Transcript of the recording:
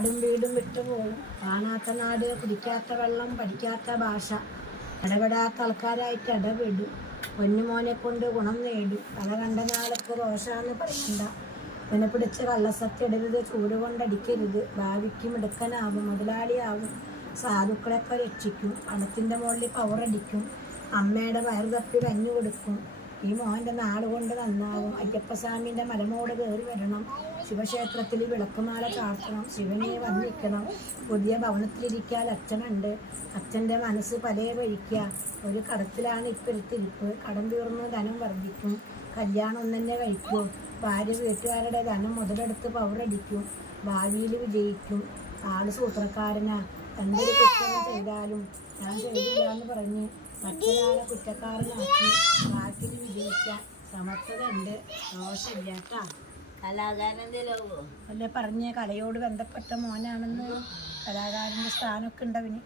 നാടും വീടും വിട്ടുപോകും കാണാത്ത നാട് കുടിക്കാത്ത വെള്ളം പഠിക്കാത്ത ഭാഷ. ഇടപെടാത്ത ആൾക്കാരായിട്ട് ഇടപെടും. പൊന്നുമോനെ കൊണ്ട് ഗുണം നേടും. തല കണ്ട നാളൊക്കെ ദോഷാന്ന് പറയണ്ട. പിന്നെ പിടിച്ച് കള്ളസത്യം ഇടരുത് ചൂട് കൊണ്ടടിക്കരുത് ഭാവിക്കും എടുക്കനാവും മുതലാളിയാവും. സാധുക്കളെയൊക്കെ രക്ഷിക്കും. പണത്തിന്റെ മുകളിൽ പവറടിക്കും അമ്മയുടെ വയറ് തപ്പി കഞ്ഞു കൊടുക്കും. ഈ മോന്റെ നാട് കൊണ്ട് നന്നാവും. അയ്യപ്പസ്വാമിന്റെ മലമോട് കയറി വരണം. ശിവക്ഷേത്രത്തിൽ വിളക്കുമാല ചാർത്തണം. ശിവനെ വന്നിരിക്കണം പുതിയ ഭവനത്തിലിരിക്കാൻ അച്ഛനുണ്ട്. അച്ഛന്റെ മനസ്സ് പല വഴിക്കുക ഒരു കടത്തിലാണ് ഇപ്പോഴത്തിരിപ്പ് കടം തീർന്ന് ധനം വർദ്ധിക്കും. കല്യാണം തന്നെ കഴിക്കും. ഭാര്യ വീട്ടുകാരുടെ ധനം മുതലെടുത്ത് പവറടിക്കും ഭാവിയിൽ വിജയിക്കും. ആൾ സൂത്രക്കാരനാ. എന്തൊരു കുറ്റം ചെയ്താലും ഞാൻ ചെയ്തില്ല എന്ന് പറഞ്ഞ് മറ്റൊരാളെ കുറ്റക്കാരനാക്കി. ബാക്കിൽ ഉണ്ട് ദോഷമില്ല കേട്ടാ അല്ലേ പറഞ്ഞ കലയോട് ബന്ധപ്പെട്ട മോനാണെന്ന്. കലാകാരന്റെ സ്ഥാനമൊക്കെ ഉണ്ടവന്.